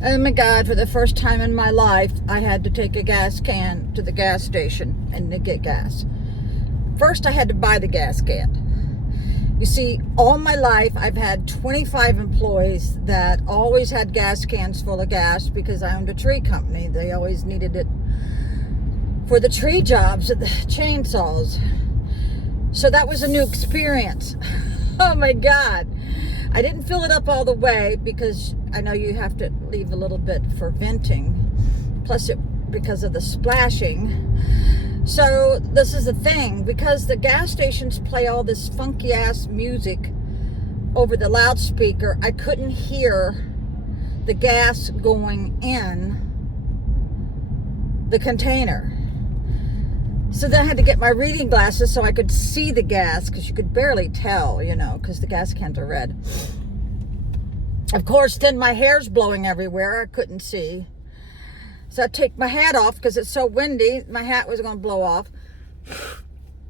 Oh my God, for the first time in my life, I had to take a gas can to the gas station and to get gas. First, I had to buy the gas can. You see, all my life, I've had 25 employees that always had gas cans full of gas because I owned a tree company. They always needed it for the tree jobs at the chainsaws. So that was a new experience. Oh my God. I didn't fill it up all the way because I know you have to leave a little bit for venting. Plus because of the splashing. So this is the thing, because the gas stations play all this funky ass music over the loudspeaker, I couldn't hear the gas going in the container. So then I had to get my reading glasses so I could see the gas, because you could barely tell, because the gas cans are red. Of course, then my hair's blowing everywhere. I couldn't see. So I take my hat off because it's so windy. My hat was going to blow off.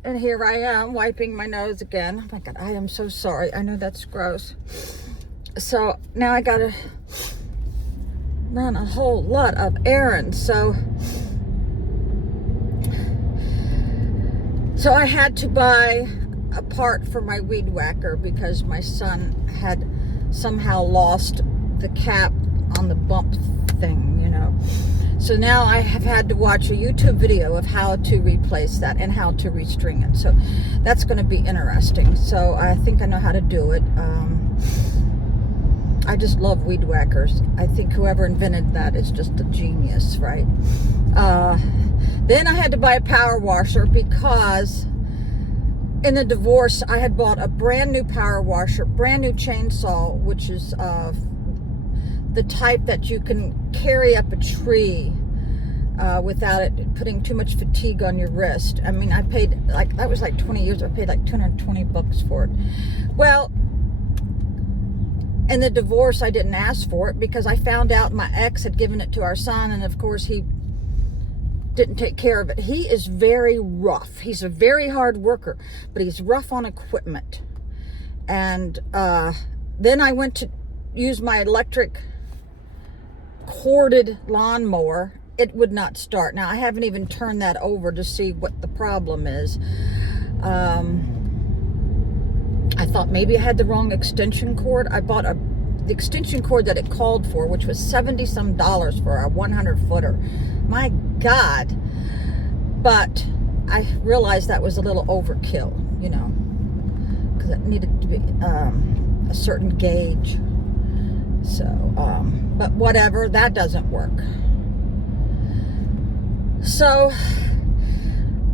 And here I am wiping my nose again. Oh my God, I am so sorry. I know that's gross. So now I got to run a whole lot of errands. So I had to buy a part for my weed whacker because my son had somehow lost the cap on the bump thing, So now I have had to watch a YouTube video of how to replace that and how to restring it. So that's going to be interesting. So I think I know how to do it. I just love weed whackers. I think whoever invented that is just a genius, right? Then I had to buy a power washer because in the divorce, I had bought a brand new power washer, brand new chainsaw, which is the type that you can carry up a tree without it putting too much fatigue on your wrist. I mean, I paid, that was like 20 years, I paid like $220 for it. Well, in the divorce, I didn't ask for it because I found out my ex had given it to our son, and of course he didn't take care of it. He is very rough. He's a very hard worker, but he's rough on equipment. And then I went to use my electric corded lawnmower. It would not start. Now I haven't even turned that over to see what the problem is. I thought maybe I had the wrong extension cord. I bought the extension cord that it called for, which was $70-some for a 100-footer. My God. But I realized that was a little overkill, because it needed to be a certain gauge. So, but whatever, that doesn't work. So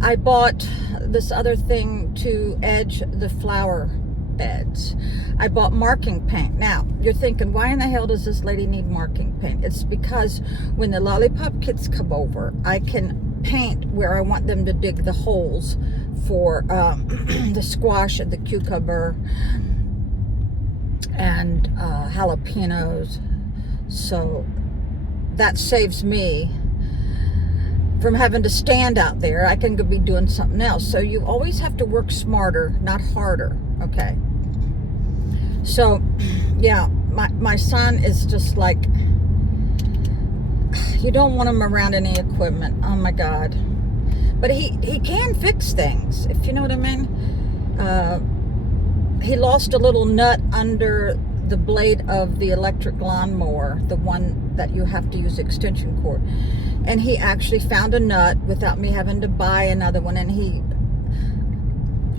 I bought this other thing to edge the flower beds. I bought marking paint. Now, you're thinking, why in the hell does this lady need marking paint? It's because when the lollipop kids come over, I can paint where I want them to dig the holes for the squash and the cucumber and jalapenos. So that saves me from having to stand out there. I can go be doing something else. So you always have to work smarter, not harder. Okay. So, yeah, my son is just like, you don't want him around any equipment. Oh my God. But he can fix things, if you know what I mean. He lost a little nut under the blade of the electric lawnmower, the one that you have to use extension cord. And he actually found a nut without me having to buy another one, and he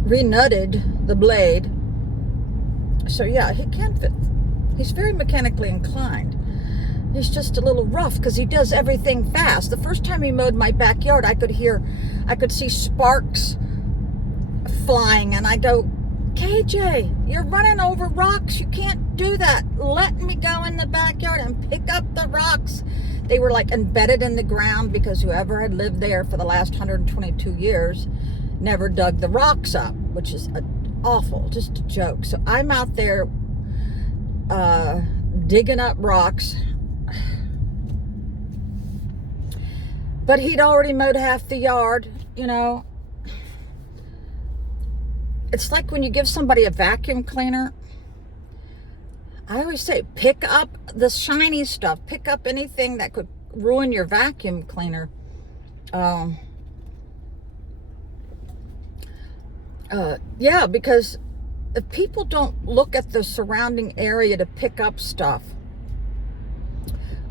re-nutted the blade. So yeah, he can fit. He's very mechanically inclined. He's just a little rough because he does everything fast. The first time he mowed my backyard, I could see sparks flying, and I go, KJ, you're running over rocks. You can't do that. Let me go in the backyard and pick up the rocks. They were like embedded in the ground because whoever had lived there for the last 122 years never dug the rocks up, which is awful, just a joke. So I'm out there digging up rocks. But he'd already mowed half the yard, It's like when you give somebody a vacuum cleaner. I always say, pick up the shiny stuff. Pick up anything that could ruin your vacuum cleaner. Yeah, because if people don't look at the surrounding area to pick up stuff,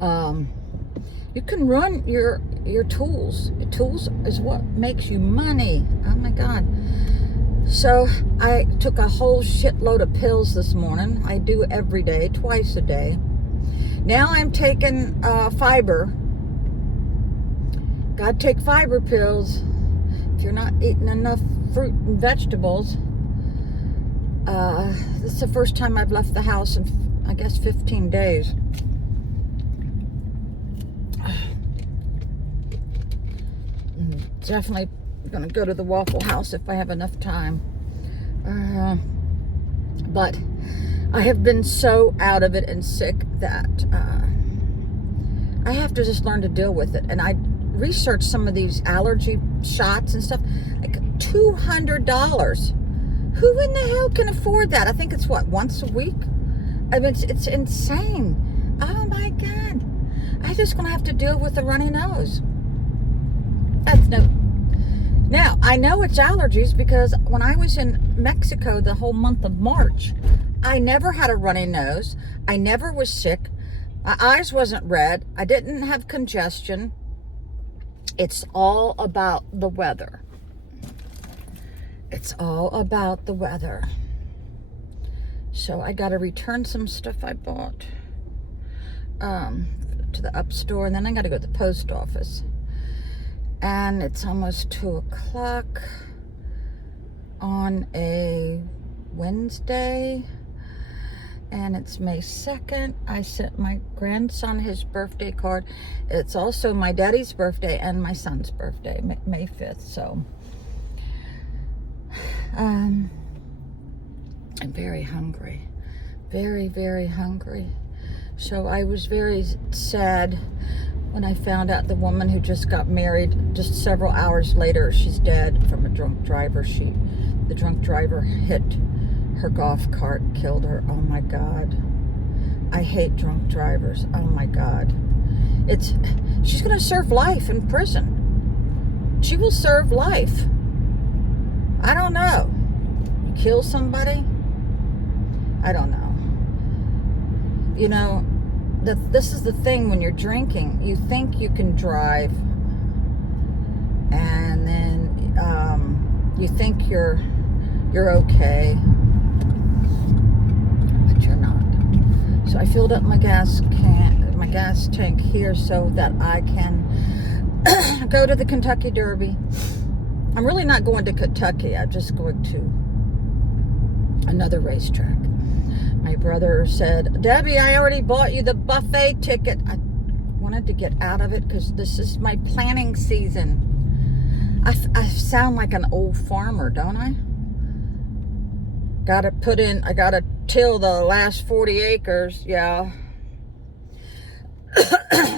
you can ruin your tools. Tools is what makes you money. Oh my God. So I took a whole shitload of pills this morning. I do every day, twice a day. Now I'm taking fiber. Gotta take fiber pills. If you're not eating enough fruit and vegetables. This is the first time I've left the house in, I guess, 15 days. Definitely gonna go to the Waffle House if I have enough time. But I have been so out of it and sick that I have to just learn to deal with it. And I researched some of these allergy shots and stuff, like $200. Who in the hell can afford that? I think it's what, once a week? I mean, it's insane. Oh my God. I'm just gonna have to deal with the runny nose. That's no. Now, I know it's allergies because when I was in Mexico the whole month of March, I never had a runny nose. I never was sick. My eyes wasn't red. I didn't have congestion. It's all about the weather. It's all about the weather. So I got to return some stuff I bought to the up store, and then I got to go to the post office. And it's almost 2 o'clock on a Wednesday, and it's May 2nd. I sent my grandson his birthday card. It's also my daddy's birthday and my son's birthday, May 5th. So I'm very hungry, very, very hungry. So I was very sad when I found out the woman who just got married, just several hours later, she's dead from a drunk driver. The drunk driver hit her golf cart and killed her. Oh my God. I hate drunk drivers. Oh my God. She's going to serve life in prison. She will serve life. I don't know. Kill somebody? I don't know. You know, this is the thing when you're drinking. You think you can drive, and then you think you're okay, but you're not. So I filled up my gas tank here so that I can go to the Kentucky Derby. I'm really not going to Kentucky. I'm just going to another racetrack. My brother said, Debbie, I already bought you the buffet ticket. I wanted to get out of it because this is my planting season. I sound like an old farmer, don't I? I gotta till the last 40 acres, yeah.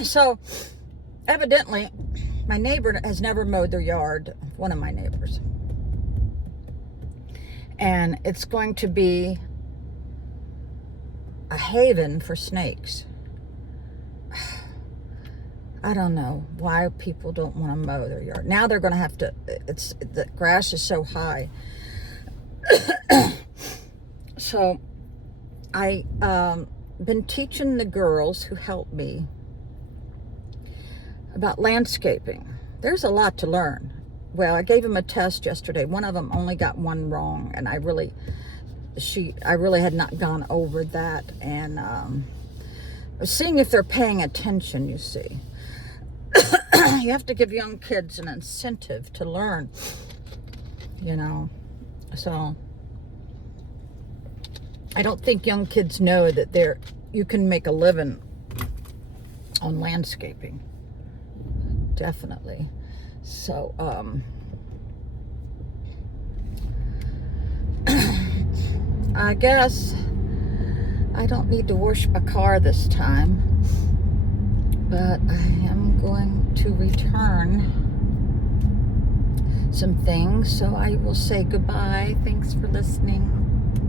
So, evidently, my neighbor has never mowed their yard, one of my neighbors. And it's going to be a haven for snakes. I don't know why people don't want to mow their yard. Now they're going to have to, the grass is so high. So I been teaching the girls who help me about landscaping. There's a lot to learn. Well, I gave them a test yesterday. One of them only got one wrong, and I really had not gone over that, and seeing if they're paying attention, you see. You have to give young kids an incentive to learn, you know. So I don't think young kids know that you can make a living on landscaping. Definitely. So I guess I don't need to wash my car this time, but I am going to return some things, so I will say goodbye. Thanks for listening.